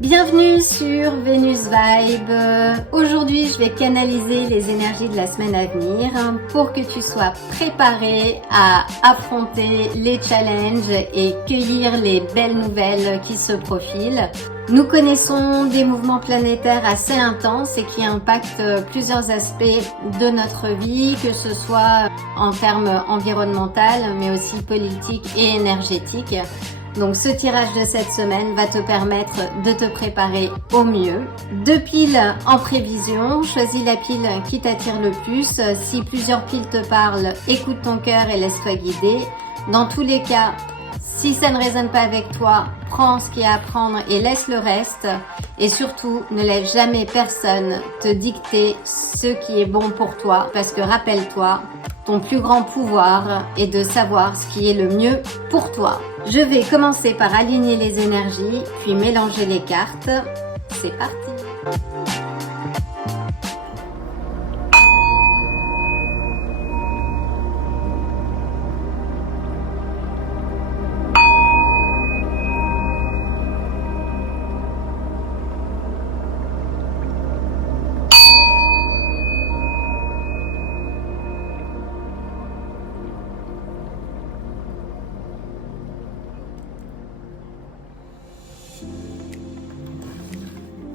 Bienvenue sur Vénus Vibe. Aujourd'hui, je vais canaliser les énergies de la semaine à venir pour que tu sois préparé à affronter les challenges et cueillir les belles nouvelles qui se profilent. Nous connaissons des mouvements planétaires assez intenses et qui impactent plusieurs aspects de notre vie, que ce soit en termes environnementaux, mais aussi politiques et énergétiques. Donc ce tirage de cette semaine va te permettre de te préparer au mieux. 2 piles en prévision, choisis la pile qui t'attire le plus. Si plusieurs piles te parlent, écoute ton cœur et laisse-toi guider. Dans tous les cas, si ça ne résonne pas avec toi, prends ce qu'il y a à prendre et laisse le reste. Et surtout, ne laisse jamais personne te dicter ce qui est bon pour toi. Parce que rappelle-toi, ton plus grand pouvoir est de savoir ce qui est le mieux pour toi. Je vais commencer par aligner les énergies, puis mélanger les cartes. C'est parti!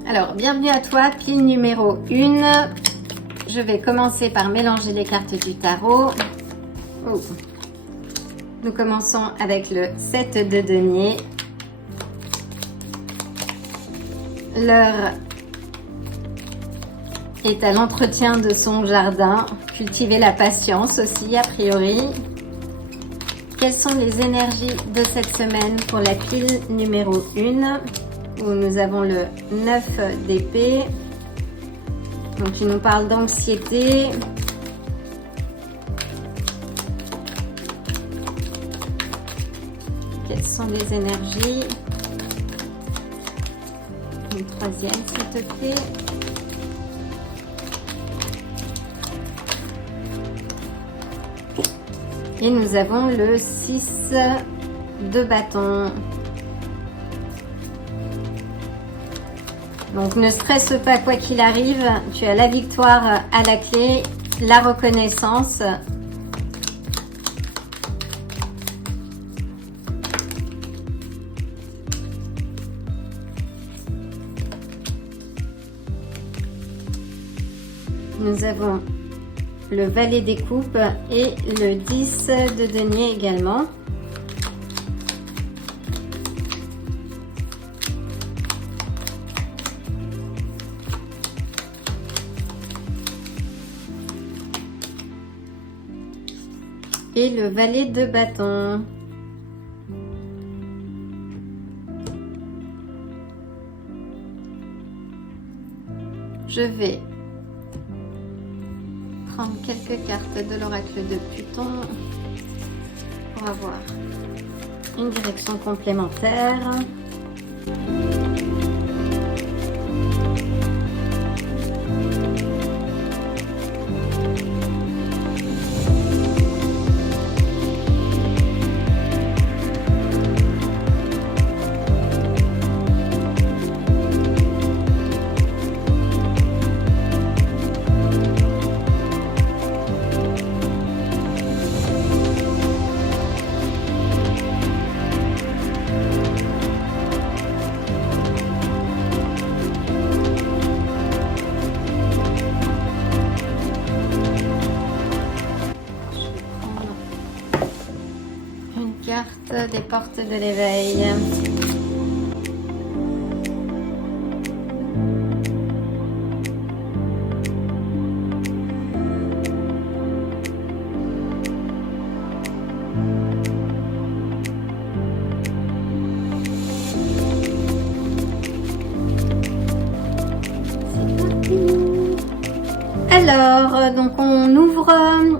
Alors, bienvenue à toi, pile numéro 1. Je vais commencer par mélanger les cartes du tarot. Oh. Nous commençons avec le 7 de denier. L'heure est à l'entretien de son jardin. Cultiver la patience aussi, a priori. Quelles sont les énergies de cette semaine pour la pile numéro 1 ? Où nous avons le 9 d'épée. Donc tu nous parles d'anxiété. Quelles sont les énergies? Une troisième s'il te plaît. Et nous avons le 6 de bâton. Donc ne stresse pas quoi qu'il arrive, tu as la victoire à la clé, la reconnaissance. Nous avons le valet des coupes et le 10 de denier également. Et le valet de bâton. Je vais prendre quelques cartes de l'oracle de Pluton pour avoir une direction complémentaire. Carte des portes de l'éveil. Alors, donc on ouvre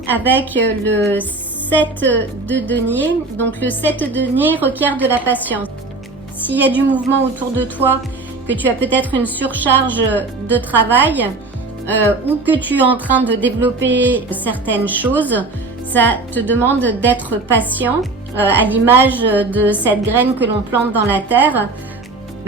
avec le 7 de denier. Donc le 7 de denier requiert de la patience. S'il y a du mouvement autour de toi, que tu as peut-être une surcharge de travail ou que tu es en train de développer certaines choses, ça te demande d'être patient à l'image de cette graine que l'on plante dans la terre.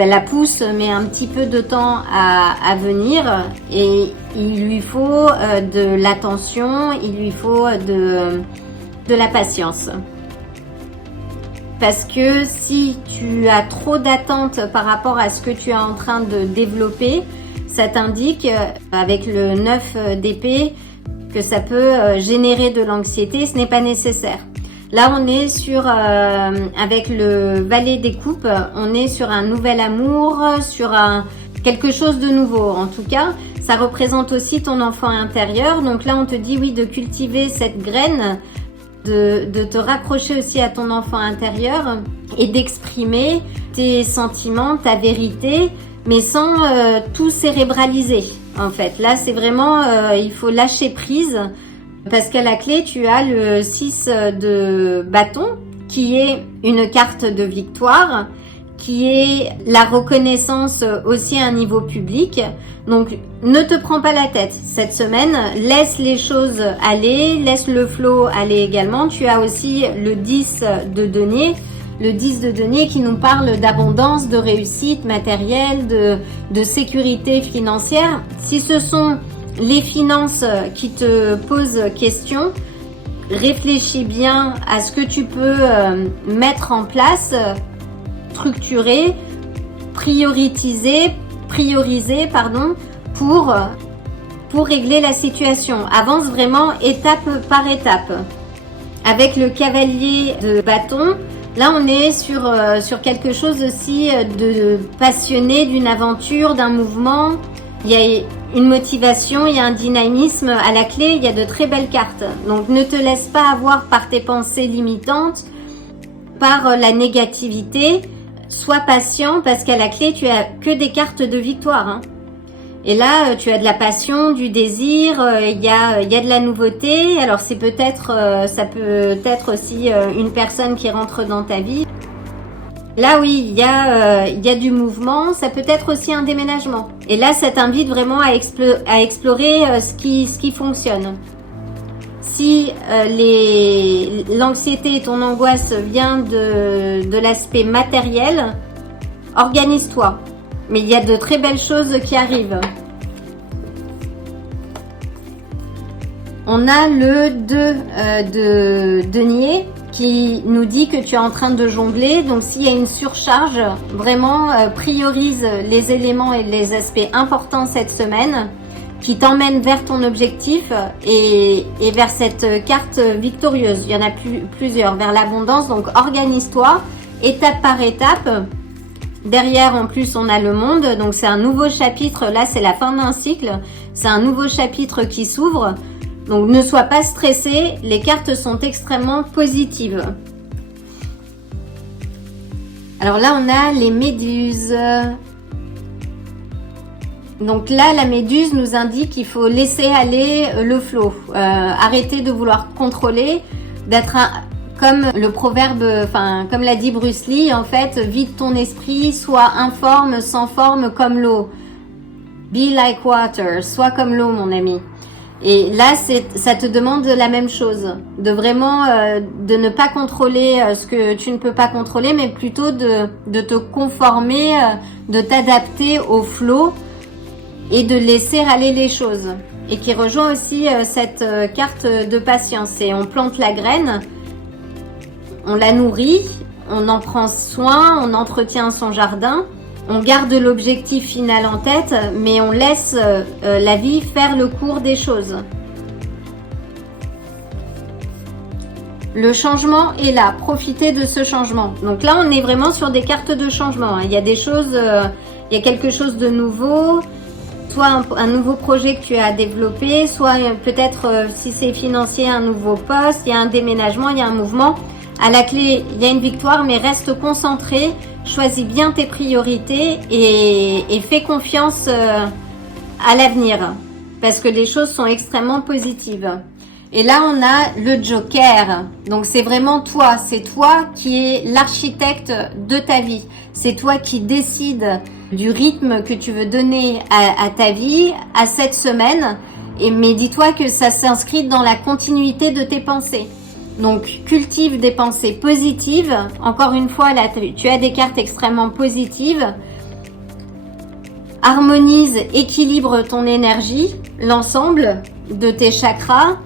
la pousse met un petit peu de temps à venir et il lui faut de l'attention, il lui faut de la patience. Parce que si tu as trop d'attentes par rapport à ce que tu es en train de développer, ça t'indique avec le 9 d'épée que ça peut générer de l'anxiété, ce n'est pas nécessaire. Là, on est sur, avec le valet des coupes, on est sur un nouvel amour, sur quelque chose de nouveau. En tout cas, ça représente aussi ton enfant intérieur. Donc là, on te dit oui, de cultiver cette graine, de te raccrocher aussi à ton enfant intérieur et d'exprimer tes sentiments, ta vérité, mais sans tout cérébraliser. En fait, là, c'est vraiment, il faut lâcher prise. Parce qu'à la clé, tu as le 6 de bâton, qui est une carte de victoire, qui est la reconnaissance aussi à un niveau public. Donc, ne te prends pas la tête cette semaine, laisse les choses aller, laisse le flow aller également. Tu as aussi le 10 de denier, le 10 de denier qui nous parle d'abondance, de réussite matérielle, de sécurité financière. Si ce sont les finances qui te posent question, réfléchis bien à ce que tu peux mettre en place, structurer, prioriser, pour régler la situation. Avance vraiment étape par étape. Avec le cavalier de bâton, là on est sur quelque chose aussi de passionné, d'une aventure, d'un mouvement. Il y a une motivation, il y a un dynamisme à la clé, il y a de très belles cartes. Donc ne te laisse pas avoir par tes pensées limitantes, par la négativité. Sois patient parce qu'à la clé, tu as que des cartes de victoire. Hein. Et là, tu as de la passion, du désir, il y a de la nouveauté. Alors c'est peut-être, ça peut être aussi une personne qui rentre dans ta vie. Là, oui, il y a du mouvement. Ça peut être aussi un déménagement. Et là, ça t'invite vraiment à explorer ce qui fonctionne. Si l'anxiété et ton angoisse vient de l'aspect matériel, organise-toi. Mais il y a de très belles choses qui arrivent. On a le 2 de denier qui nous dit que tu es en train de jongler. Donc s'il y a une surcharge, vraiment priorise les éléments et les aspects importants cette semaine qui t'emmènent vers ton objectif et vers cette carte victorieuse. Il y en a plusieurs, vers l'abondance. Donc organise-toi étape par étape. Derrière, en plus, on a le monde. Donc c'est un nouveau chapitre. Là, c'est la fin d'un cycle. C'est un nouveau chapitre qui s'ouvre. Donc ne sois pas stressé, les cartes sont extrêmement positives. Alors là, on a les méduses. Donc là, la méduse nous indique qu'il faut laisser aller le flow. Arrêter de vouloir contrôler, d'être comme le proverbe, comme l'a dit Bruce Lee, en fait, vide ton esprit, sois informe, sans forme comme l'eau. Be like water, sois comme l'eau, mon ami. Et là, ça te demande la même chose, de vraiment de ne pas contrôler ce que tu ne peux pas contrôler, mais plutôt de te conformer, de t'adapter au flow et de laisser aller les choses. Et qui rejoint aussi cette carte de patience. Et on plante la graine, on la nourrit, on en prend soin, on entretient son jardin. On garde l'objectif final en tête, mais on laisse la vie faire le cours des choses. Le changement est là, profitez de ce changement. Donc là, on est vraiment sur des cartes de changement. Il y a des choses, il y a quelque chose de nouveau, soit un nouveau projet que tu as développé, soit peut-être si c'est financier, un nouveau poste, il y a un déménagement, il y a un mouvement. À la clé, il y a une victoire, mais reste concentré. Choisis bien tes priorités et fais confiance à l'avenir parce que les choses sont extrêmement positives. Et là, on a le Joker. Donc, c'est vraiment toi. C'est toi qui es l'architecte de ta vie. C'est toi qui décides du rythme que tu veux donner à ta vie, à cette semaine. Mais dis-toi que ça s'inscrit dans la continuité de tes pensées. Donc, cultive des pensées positives. Encore une fois, là, tu as des cartes extrêmement positives. harmonise, équilibre ton énergie, l'ensemble de tes chakras,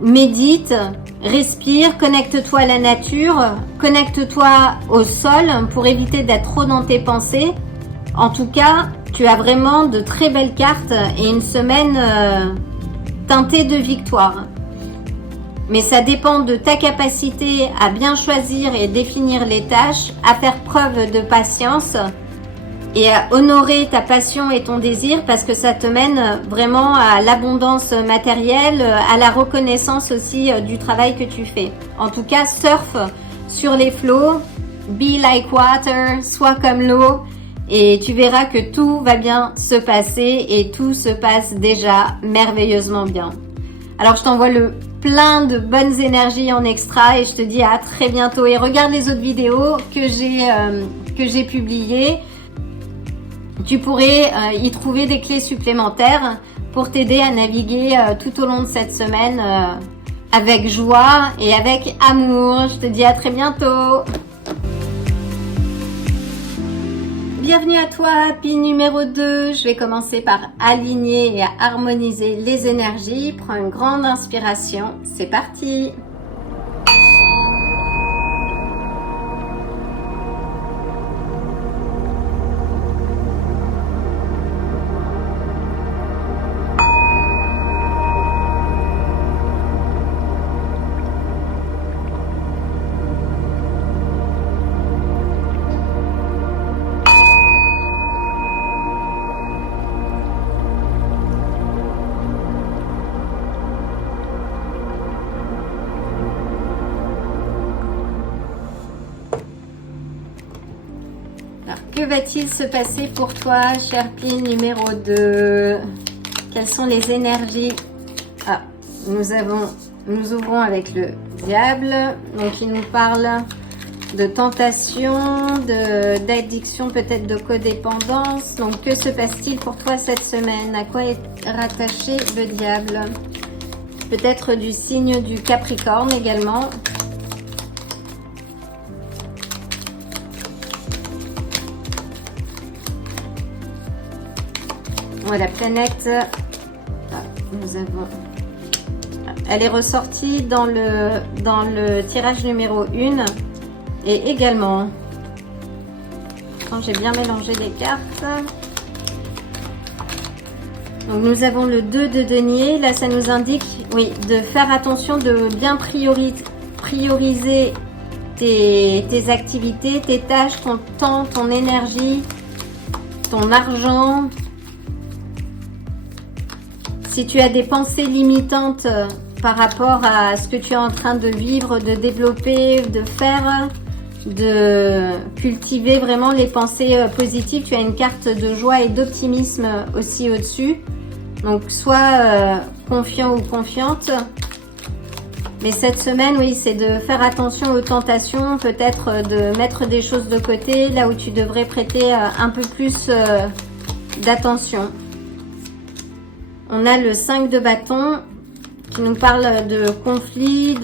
médite, respire, connecte-toi à la nature, connecte-toi au sol pour éviter d'être trop dans tes pensées. En tout cas, tu as vraiment de très belles cartes et une semaine teintée de victoire. Mais ça dépend de ta capacité à bien choisir et définir les tâches, à faire preuve de patience et à honorer ta passion et ton désir parce que ça te mène vraiment à l'abondance matérielle, à la reconnaissance aussi du travail que tu fais. En tout cas, surfe sur les flots, be like water, sois comme l'eau et tu verras que tout va bien se passer et tout se passe déjà merveilleusement bien. Alors je t'envoie plein de bonnes énergies en extra et je te dis à très bientôt et regarde les autres vidéos que j'ai publiées. Tu pourrais y trouver des clés supplémentaires pour t'aider à naviguer tout au long de cette semaine avec joie et avec amour. Je te dis à très bientôt. Bienvenue à toi, pile numéro 2. Je vais commencer par aligner et harmoniser les énergies. Prends une grande inspiration. C'est parti. Que va-t-il se passer pour toi, cher pile numéro 2? Quelles sont les énergies? Ah, nous ouvrons avec le diable. Donc, il nous parle de tentation, d'addiction, peut-être de codépendance. Donc, que se passe-t-il pour toi cette semaine? À quoi est rattaché le diable? Peut-être du signe du Capricorne également. La planète, elle est ressortie dans le tirage numéro 1 et également, quand j'ai bien mélangé les cartes, donc nous avons le 2 de denier. Là ça nous indique, oui, de faire attention, de bien prioriser tes activités, tes tâches, ton temps, ton énergie, ton argent. Si tu as des pensées limitantes par rapport à ce que tu es en train de vivre, de développer, de faire, de cultiver vraiment les pensées positives, tu as une carte de joie et d'optimisme aussi au-dessus. Donc, sois confiant ou confiante. Mais cette semaine, oui, c'est de faire attention aux tentations, peut-être de mettre des choses de côté, là où tu devrais prêter un peu plus d'attention. On a le 5 de bâton qui nous parle de conflit,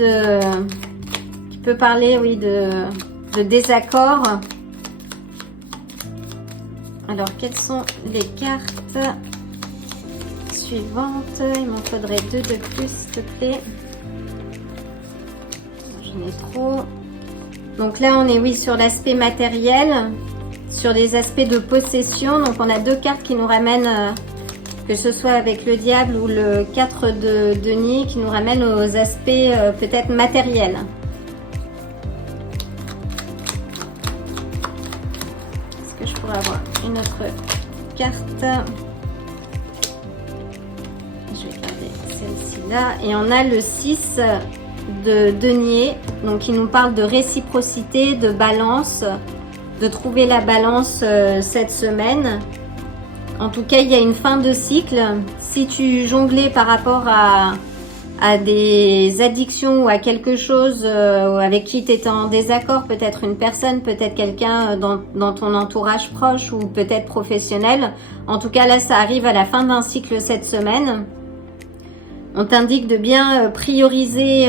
qui peut parler, oui, de désaccord. Alors, quelles sont les cartes suivantes? Il m'en faudrait 2 de plus, s'il te plaît. J'en ai trop. Donc là, on est, oui, sur l'aspect matériel, sur les aspects de possession. Donc, on a 2 cartes qui nous ramènent... que ce soit avec le diable ou le 4 de denier qui nous ramène aux aspects peut-être matériels. Est-ce que je pourrais avoir une autre carte? Je vais garder celle-ci là. Et on a le 6 de denier, donc qui nous parle de réciprocité, de balance, de trouver la balance cette semaine. En tout cas, il y a une fin de cycle. Si tu jonglais par rapport à des addictions ou à quelque chose avec qui tu étais en désaccord, peut-être une personne, peut-être quelqu'un dans ton entourage proche ou peut-être professionnel. En tout cas, là, ça arrive à la fin d'un cycle cette semaine. On t'indique de bien prioriser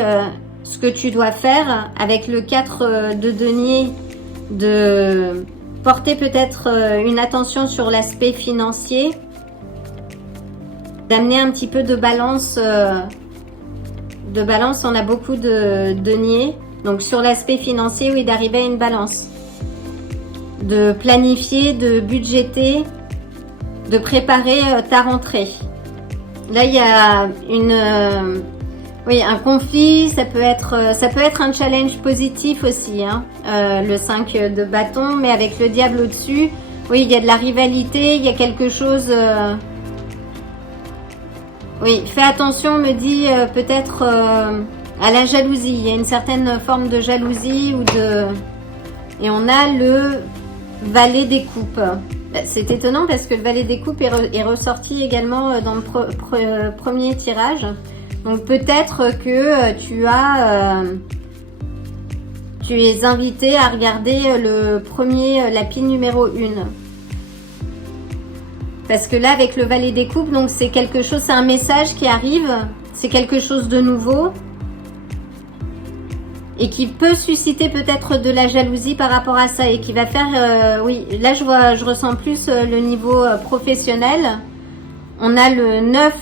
ce que tu dois faire avec le 4 de denier, de porter peut-être une attention sur l'aspect financier, d'amener un petit peu de balance. On a beaucoup de deniers. Donc sur l'aspect financier, oui, d'arriver à une balance. De planifier, de budgéter, de préparer ta rentrée. Là, il y a un conflit, ça peut être un challenge positif aussi, hein, le 5 de bâton, mais avec le diable au-dessus, oui, il y a de la rivalité, il y a quelque chose... Oui, fais attention, me dit peut-être à la jalousie. Il y a une certaine forme de jalousie ou de... Et on a le valet des coupes. C'est étonnant parce que le valet des coupes est ressorti également dans le premier tirage. Donc peut-être que tu es invité à regarder la pile numéro 1. Parce que là, avec le valet des coupes, donc c'est quelque chose, c'est un message qui arrive, c'est quelque chose de nouveau et qui peut susciter peut-être de la jalousie par rapport à ça et qui va faire, oui, là je ressens plus le niveau professionnel. On a le 9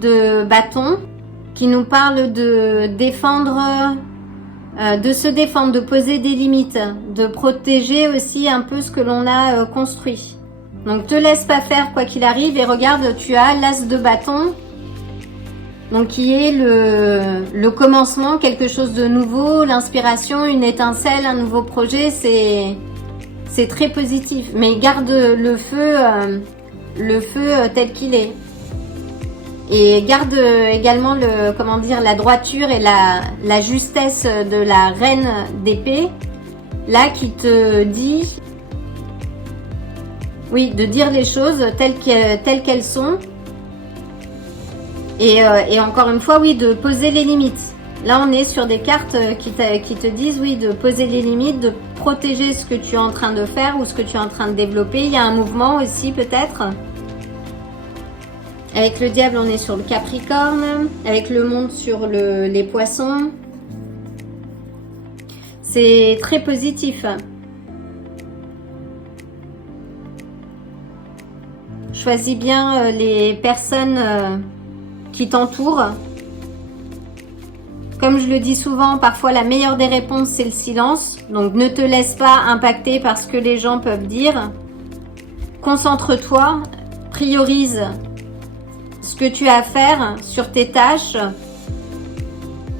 de bâton qui nous parle de défendre, de se défendre, de poser des limites, de protéger aussi un peu ce que l'on a construit. Donc te laisse pas faire quoi qu'il arrive et regarde, tu as l'as de bâton, donc qui est le commencement, quelque chose de nouveau, l'inspiration, une étincelle, un nouveau projet, c'est très positif. Mais garde le feu tel qu'il est. Et garde également la droiture et la justesse de la reine d'épée, là qui te dit... Oui, de dire les choses telles qu'elles sont. Et encore une fois, oui, de poser les limites. Là, on est sur des cartes qui te disent, oui, de poser les limites, de protéger ce que tu es en train de faire ou ce que tu es en train de développer. Il y a un mouvement aussi, peut-être. Avec le diable, on est sur le Capricorne. Avec le monde sur les poissons. C'est très positif. Choisis bien les personnes qui t'entourent. Comme je le dis souvent, parfois la meilleure des réponses, c'est le silence. Donc ne te laisse pas impacter par ce que les gens peuvent dire. Concentre-toi, priorise ce que tu as à faire sur tes tâches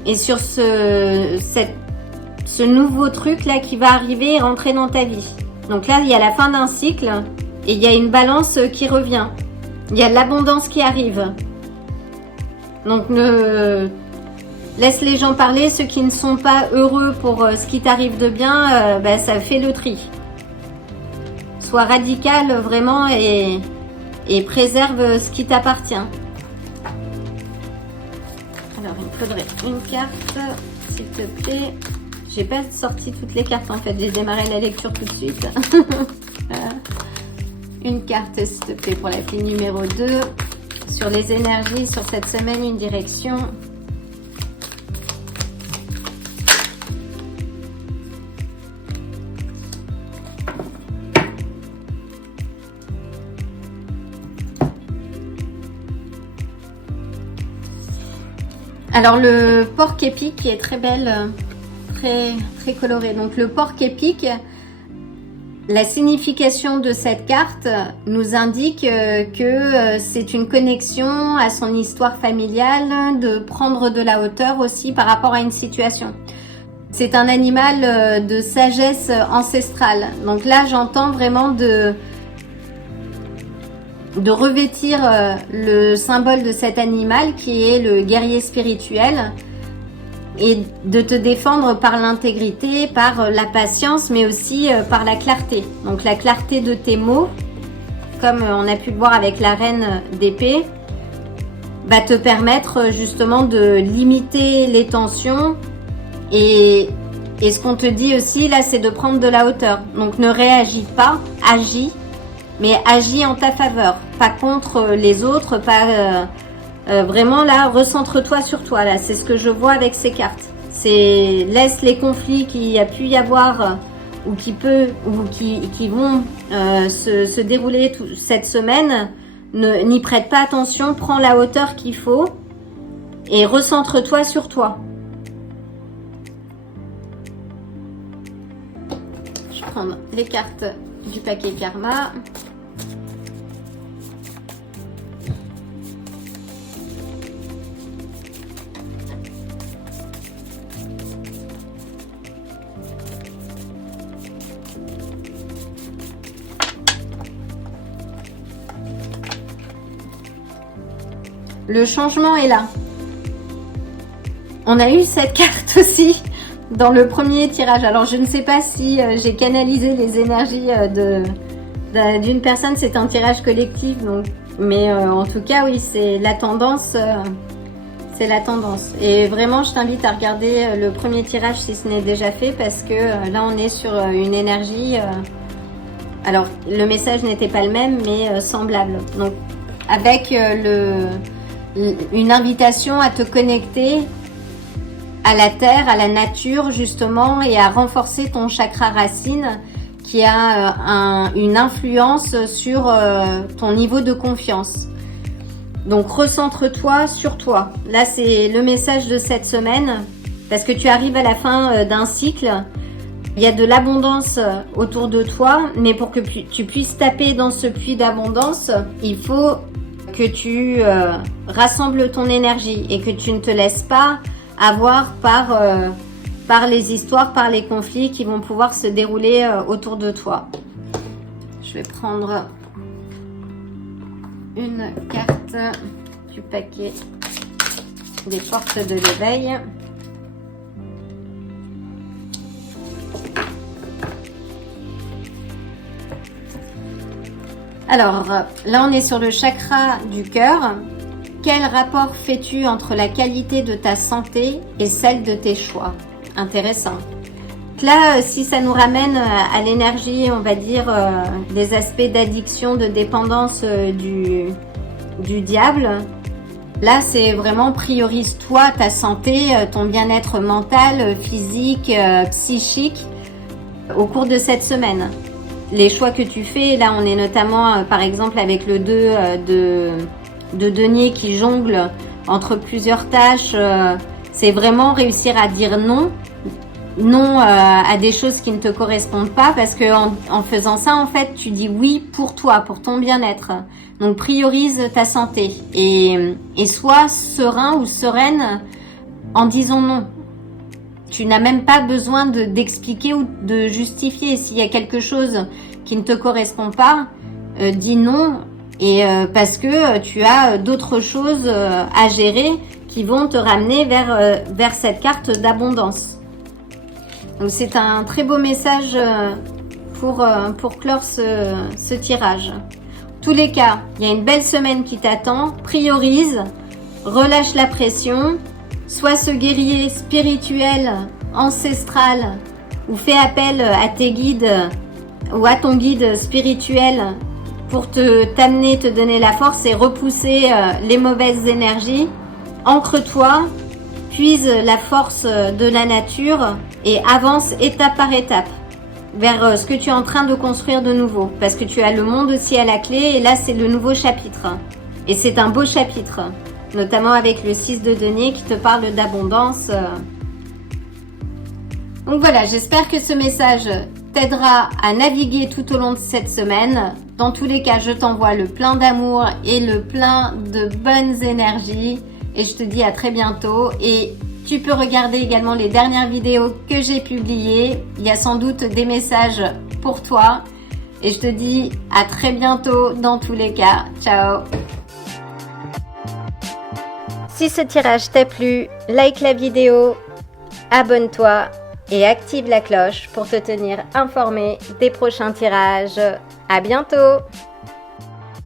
et sur ce nouveau truc là qui va arriver et rentrer dans ta vie. Donc là, il y a la fin d'un cycle. Et il y a une balance qui revient. Il y a l'abondance qui arrive. Donc laisse les gens parler. Ceux qui ne sont pas heureux pour ce qui t'arrive de bien, ça fait le tri. Sois radical vraiment et préserve ce qui t'appartient. Alors il me faudrait une carte, s'il te plaît. J'ai pas sorti toutes les cartes en fait. J'ai démarré la lecture tout de suite. Voilà. Une carte, s'il te plaît, pour la pile numéro 2. Sur les énergies, sur cette semaine, une direction. Alors, le porc épique qui est très belle, très, très coloré. Donc, le porc épique... La signification de cette carte nous indique que c'est une connexion à son histoire familiale, de prendre de la hauteur aussi par rapport à une situation. C'est un animal de sagesse ancestrale. Donc là, j'entends vraiment de revêtir le symbole de cet animal qui est le guerrier spirituel. Et de te défendre par l'intégrité, par la patience, mais aussi par la clarté. Donc la clarté de tes mots, comme on a pu le voir avec la reine d'épée, va te permettre justement de limiter les tensions. Et ce qu'on te dit aussi là, c'est de prendre de la hauteur. Donc ne réagis pas, agis, mais agis en ta faveur, pas contre les autres, pas... vraiment là, recentre-toi sur toi là, c'est ce que je vois avec ces cartes. Laisse les conflits qu'il y a pu y avoir ou qui vont se dérouler cette semaine, n'y prête pas attention, prends la hauteur qu'il faut et recentre-toi sur toi. Je vais prendre les cartes du paquet Karma. Le changement est là. On a eu cette carte aussi dans le premier tirage. Alors, je ne sais pas si j'ai canalisé les énergies d'une personne. C'est un tirage collectif. Donc, mais en tout cas, oui, c'est la tendance. C'est la tendance. Et vraiment, je t'invite à regarder le premier tirage si ce n'est déjà fait. Parce que là, on est sur une énergie... alors, le message n'était pas le même, mais semblable. Donc, avec une invitation à te connecter à la terre, à la nature justement, et à renforcer ton chakra racine qui a une influence sur ton niveau de confiance. Donc recentre-toi sur toi. Là, c'est le message de cette semaine parce que tu arrives à la fin d'un cycle. Il y a de l'abondance autour de toi, mais pour que tu puisses taper dans ce puits d'abondance, il faut que tu rassembles ton énergie et que tu ne te laisses pas avoir par les histoires, par les conflits qui vont pouvoir se dérouler autour de toi. Je vais prendre une carte du paquet des portes de l'éveil. Alors, là, on est sur le chakra du cœur. Quel rapport fais-tu entre la qualité de ta santé et celle de tes choix? Intéressant. Là, si ça nous ramène à l'énergie, on va dire, des aspects d'addiction, de dépendance du diable, là, c'est vraiment priorise-toi, ta santé, ton bien-être mental, physique, psychique au cours de cette semaine. Les choix que tu fais, là on est notamment par exemple avec le 2 de denier qui jongle entre plusieurs tâches, c'est vraiment réussir à dire non à des choses qui ne te correspondent pas parce que en faisant ça en fait tu dis oui pour toi, pour ton bien-être. Donc priorise ta santé et sois serein ou sereine en disant non. Tu n'as même pas besoin d'expliquer ou de justifier. S'il y a quelque chose qui ne te correspond pas, dis non et parce que tu as d'autres choses à gérer qui vont te ramener vers cette carte d'abondance. Donc c'est un très beau message pour clore ce tirage. En tous les cas, il y a une belle semaine qui t'attend. Priorise, relâche la pression. Sois ce guerrier spirituel, ancestral, ou fais appel à tes guides ou à ton guide spirituel pour t'amener, te donner la force et repousser les mauvaises énergies. Ancre-toi, puise la force de la nature et avance étape par étape vers ce que tu es en train de construire de nouveau. Parce que tu as le monde aussi à la clé et là c'est le nouveau chapitre. Et c'est un beau chapitre. Notamment avec le 6 de denier qui te parle d'abondance. Donc voilà, j'espère que ce message t'aidera à naviguer tout au long de cette semaine. Dans tous les cas, je t'envoie le plein d'amour et le plein de bonnes énergies. Et je te dis à très bientôt. Et tu peux regarder également les dernières vidéos que j'ai publiées. Il y a sans doute des messages pour toi. Et je te dis à très bientôt dans tous les cas. Ciao! Si ce tirage t'a plu, like la vidéo, abonne-toi et active la cloche pour te tenir informé des prochains tirages. À bientôt!